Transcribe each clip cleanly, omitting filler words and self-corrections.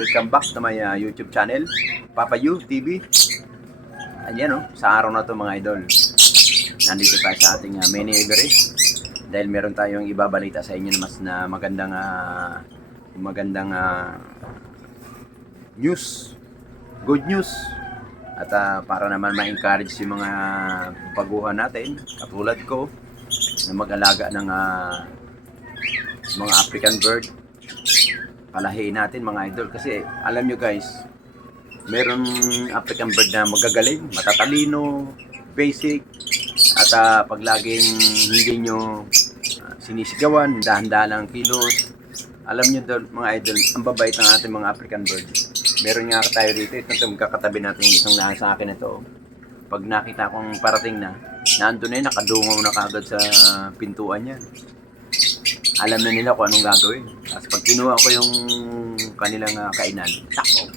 Welcome back to my YouTube channel, Papa Yu TV. Ayan sa araw na to mga idol, nandito tayo sa ating mini library dahil meron tayong ibabalita sa inyo na mas na magandang news, good news. At para naman ma-encourage yung mga baguhan natin, katulad ko, na mag-alaga ng mga African bird, palahiin natin mga idol. Kasi alam nyo guys, meron African bird na magagaling, matatalino, basic, at pag laging hindi nyo sinisigawan, dahan-dahan ang kilos. Alam nyo mga idol, ang babait ng ating mga African bird. Meron nga tayo rito, itong magkakatabi natin yung isang nasa akin ito. Pag nakita kong parating na, nandun na yun, nakadungaw na kagad sa pintuan yan. Alam na nila kung anong gagawin. Tapos pag kinuha ko yung kanilang kainan, takbo.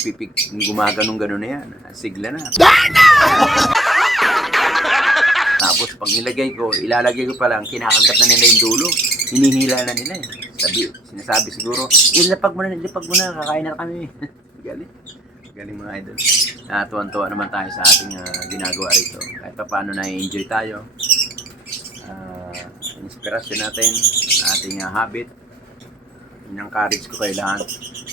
Pipig, gumaganong-ganon na yan. Sigla na. Tapos pag nilagay ko, ilalagay ko pa lang, kinakagat na nila yung dulo. Hinihila na nila eh. Sinasabi siguro, ilapag mo na, kakain na kami. Galing mga idol. Tuwan-tuwa naman tayo sa ating ginagawa rito. Kahit pa paano na-enjoy tayo. Inspirasyon natin, ating habit. In-encourage ko kayo lahat.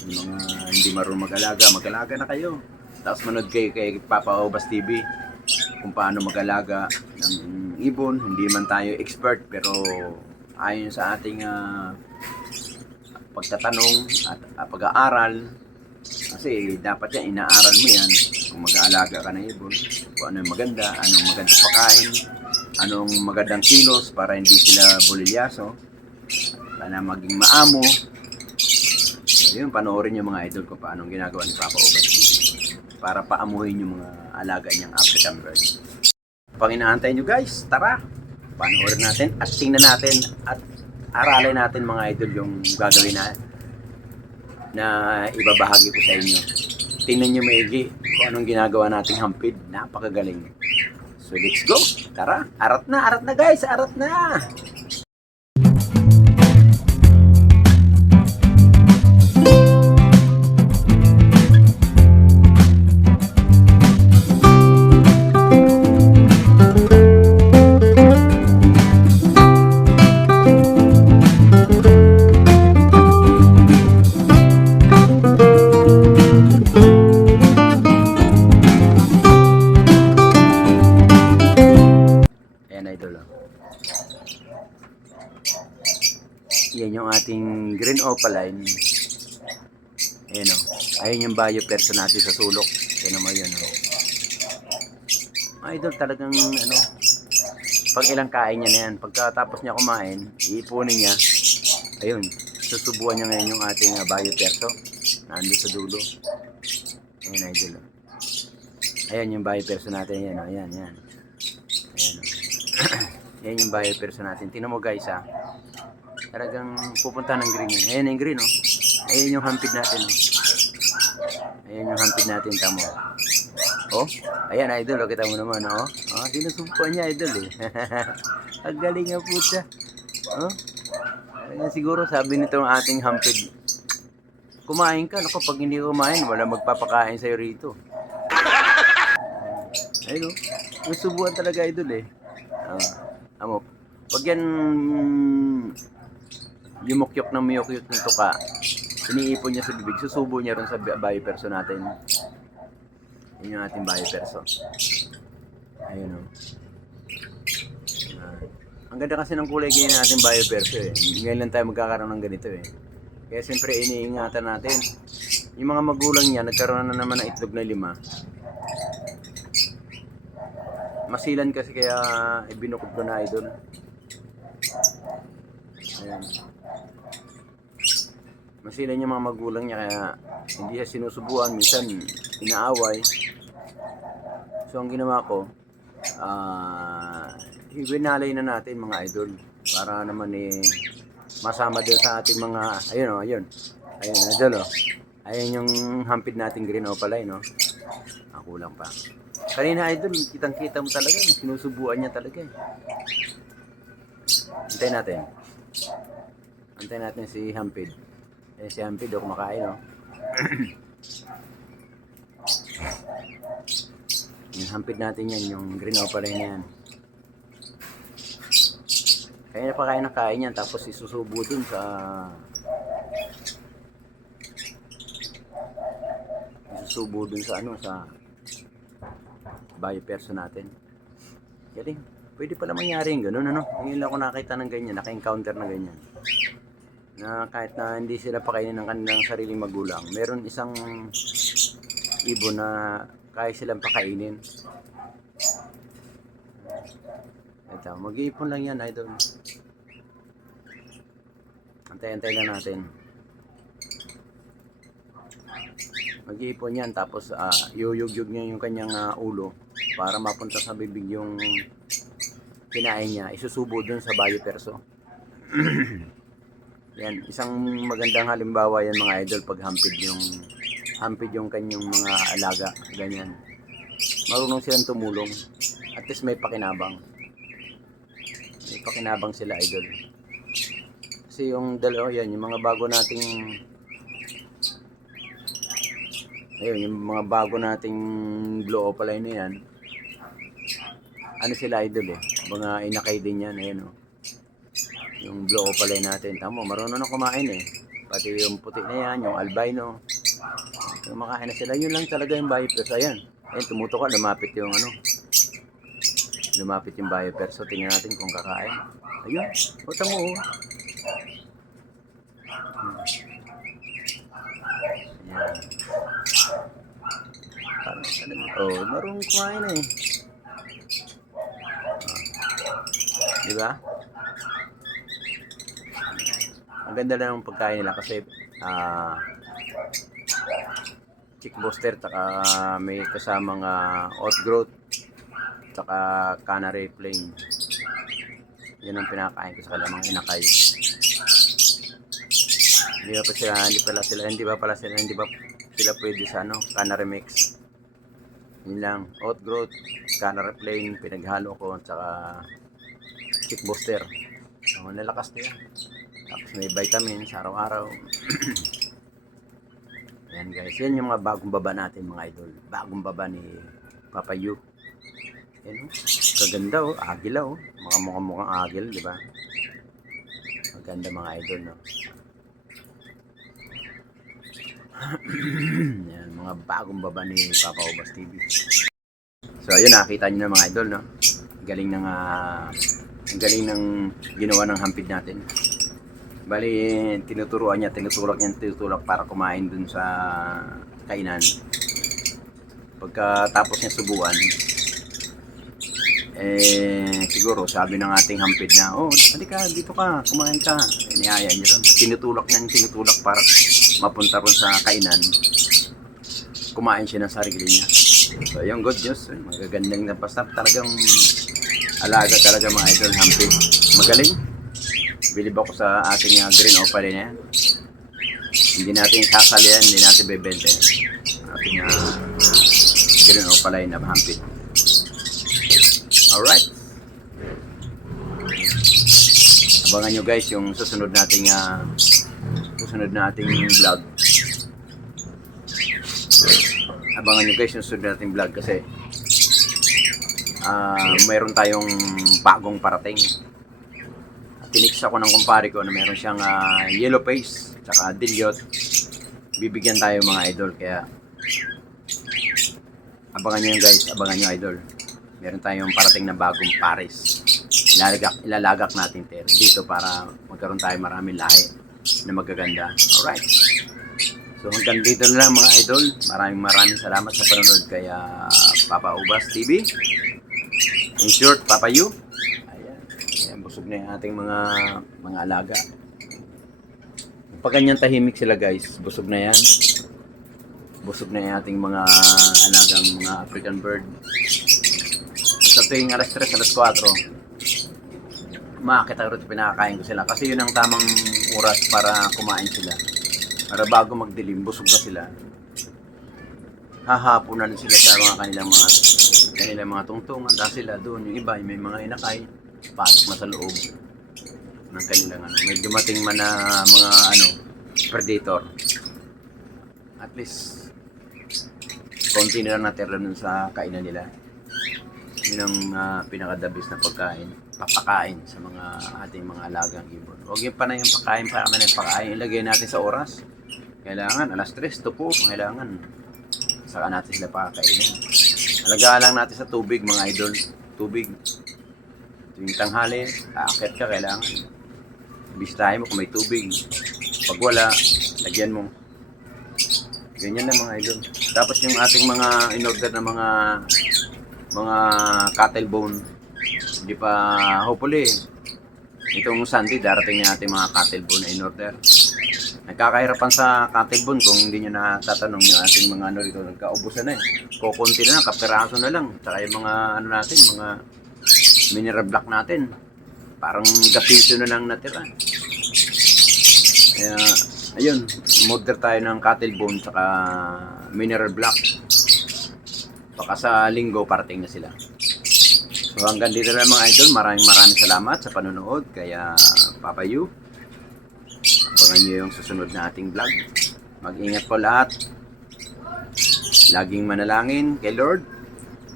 Yung mga hindi marunong mag-alaga na kayo. Tapos manood kayo kay Papa Obas TV kung paano mag-alaga ng ibon. Hindi man tayo expert, pero ayon sa ating pagtatanong at pag-aaral, kasi dapat yan, inaaral mo yan kung mag-aalaga ka ng ibon, kung ano yung maganda, anong magandang pagkain, anong magandang kilos para hindi sila bulilyaso, para maging maamo. So yun, panoorin yung mga idol ko paano ginagawa ni Papa Obas para paamuhin yung mga alaga niyang African bird. Pang inaantay nyo guys, tara, panoorin natin at tingnan natin at aralin natin mga idol yung gagawin na ibabahagi ko sa inyo. Tingnan nyo maigi kung anong ginagawa nating hampid. Napakagaling. So let's go. Tara, arat na guys, arat na. Yan yung ating green opaline. Ayan o. Ayan yung bioperso natin sa sulok. Yan naman yun o. Idol talagang pag ilang kain niya na yan. Pagkatapos niya kumain, iipunin niya. Ayun. Susubuan niya ngayon yung ating bioperso. Nandun sa dulo. Ayan idol o. Ayan yung bioperso natin. Ayan o. Ayan. Ayan o. Ayan yung bioperso natin. Tingnan mo guys ha. Talagang pupunta ng green yun. Ayan yung green oh. Ayan yung hampid natin oh. Ayan yung hampid natin, tamo. Oh, ayan idol oh, kita mo naman oh. Oh, sinusubukan niya idol eh. Ang galing nga po siya. Oh. Ayan, siguro sabi nitong ating hampid, kumain ka, naku pag hindi kumain, wala magpapakain sa'yo rito. Ayun oh. Sinusubukan talaga idol eh. Amo, pag yan yumukyok ng miyukyok ng tuka, iniipon niya sa bibig, susubo niya rin sa bioperso natin. Yun yung ating bioperso. Ayun o. Ang ganda kasi ng kulay ganyan natin bioperso eh. Ngayon lang tayo magkakaroon ng ganito eh. Kaya siyempre iniingatan natin. Yung mga magulang niya, nagkaroon na naman ng itlog na 5. Masilan kasi kaya ibinukod ko na idol. Ayan. Masilan yung mga magulang niya kaya hindi siya sinusubuan, minsan inaaway. So ang ginawa ko, ibinalay na natin mga idol para naman masama din sa ating mga, ayun o, ayun idol o. Ayun yung hampid natin green opaline no. Kulang pa. Kanina idol, kitang-kita mo talaga, sinusubuan niya talaga eh. Antayin natin si hampid. Eh, si Hampid daw kumakain, oh. Yung Hampid natin yan, yung green opaline na yan. Kaya na pa kain ng kain yan, tapos isusubo dun sa... Isusubo dun sa ano, sa... bioperso natin. Galing. Pwede pala mangyari yung ganun, ano? Ngayon lang ako nakita ng ganyan, naka-encounter na ganyan. Na kahit na hindi sila pakainin ng kanilang sariling magulang, meron isang ibon na kaya silang pakainin. Ito, mag-iipon lang yan, idol. Antay-antay lang natin. Mag-iipon yan, tapos yuyug-yug niya yung kanyang ulo para mapunta sa bibig yung kinain niya. Isusubo dun sa bioperso. Yan, isang magandang halimbawa yan mga idol pag hampid yung kanyang mga alaga, ganyan. Marunong silang tumulong. At least may pakinabang. May pakinabang sila, idol. Kasi yung dalawa yan, yung mga bago nating ayun, yung mga bago nating blue opaline na yan, ano sila, idol, eh. Mga inakay din yan, ayun, oh. Yung blue opaline natin, tamo, marunong na kumain, eh. Pati yung puti na yan, yung albino. Yung makain na sila, yun lang talaga yung bioperso. Ayan, ayun, tumutuka, lumapit yung ano. Lumapit yung bioperso. Tingnan natin kung kakain. Ayun, buta mo, oh. Ayan. Parang, oh, marunong kumain, eh. Diba? Ang ganda na ng pagkain nila kasi chick booster, taka may kasamang outgrowth, taka canary plain. Yan ang pinakain ko sa kanila, mga inakay. Hindi ba sila pwede sa ano, canary mix. Yun lang, outgrowth, canary plain, pinaghalo ko, tsaka chick booster. So, nalakas na yan. Tapos may vitamins araw-araw. Ayan guys, yan yung mga bagong baba natin mga idol. Bagong baba ni Papa Yu. Yan, oh. Kaganda, oh. Agila, oh. Mukhang agil, di ba? Maganda mga idol, no? Yan, mga bagong baba ni Papa Ubas TV. So, ayun, nakita nyo na mga idol, no? Ang galing ng ginawa ng hampid natin. Bali, tinutulak para kumain dun sa kainan. Pagkatapos niya subuan, siguro sabi ng ating hampid na, oh, halika, dito ka, kumain ka. Niyaya niya ron. Tinutulak para mapunta ron sa kainan. Kumain siya ng sarili niya. So, yung good news, magagandang na basta talagang alaga talaga mga idol, hampid. Magaling. Bilib ako sa ating green opaline na yan. Hindi natin sasali yan, hindi natin bebenta yan. Ating green opaline na hampid. Alright. Abangan nyo guys yung susunod nating vlog. Abangan nyo guys yung susunod nating vlog kasi mayroon tayong bagong parating. Tinix ako ng kumpare ko na meron siyang yellow face tsaka dilliot. Bibigyan tayo mga idol, kaya abangan nyo yun guys, abangan nyo idol. Meron tayong parating na bagong pares. Ilalagak natin dito para magkaroon tayo maraming lahi na magaganda. Alright. So hanggang dito na lang mga idol. Maraming salamat sa panonood kay Papa Ubas TV. In short, Papa Yu. Busog na yung ating mga alaga. Pag ganyan tahimik sila guys, busog na yan. Busog na yung ating mga alagang mga African bird. Sa tuwing alas 3, alas 4, makakita rin pinakakain ko sila. Kasi yun ang tamang oras para kumain sila. Para bago magdilim, busog na sila. Hahapunan sila sa kanilang mga tungtungan. Dahil sila doon, yung iba, may mga inakay. Pasok na sa loob ng kanilang ano. May dumating man na mga Predator. At least konti na lang natira nun sa kainan nila. Yun ang pinakadabis na pagkain, papakain sa mga ating mga alagang ibon. Huwag yung panay yung pakain para kami nagpakain, ilagay natin sa oras. Kailangan alas 3 to 4, kailangan saka natin sila pakakainin. Alagaan lang natin sa tubig mga idol, tubig. Tuwing tanghali, aakyat ka, kailangan bistahin mo kung may tubig. Pag wala, lagyan mo. Ganyan na mga idol. Tapos yung ating mga in-order na mga cattle bone, hindi pa, hopefully itong Sunday darating na ating mga cattle bone na in-order. Nagkakahirapan sa cattle bone kung hindi nyo natatanong yung ating mga ano dito, nagkaubusan na eh. Kukunti na lang, kapiraso na lang. Saka yung mga ano natin, mga mineral block natin, parang gapiso na lang natira. Kaya ayun, order tayo ng cattle bone saka mineral block. Baka sa linggo parating na sila. So hanggang dito lang mga idol, maraming salamat sa panonood. Kaya Papa Yu, abangan nyo yung susunod na ating vlog. Mag-ingat po lahat. Laging manalangin kay Lord.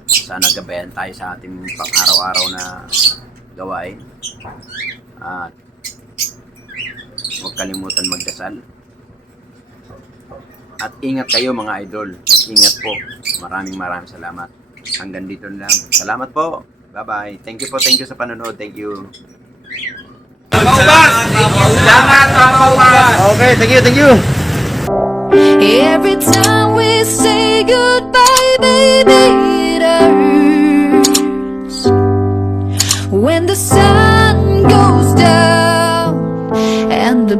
Sana gabayan tayo sa ating pang-araw-araw na gawain. At huwag kalimutan magdasal. At ingat kayo mga idol. Ingat po. Maraming salamat. Hanggang dito lang. Salamat po. Bye-bye. Thank you sa panonood. Thank you. Salamat, Okay, thank you. Every time we say goodbye, baby, it hurts. When the sun goes down and the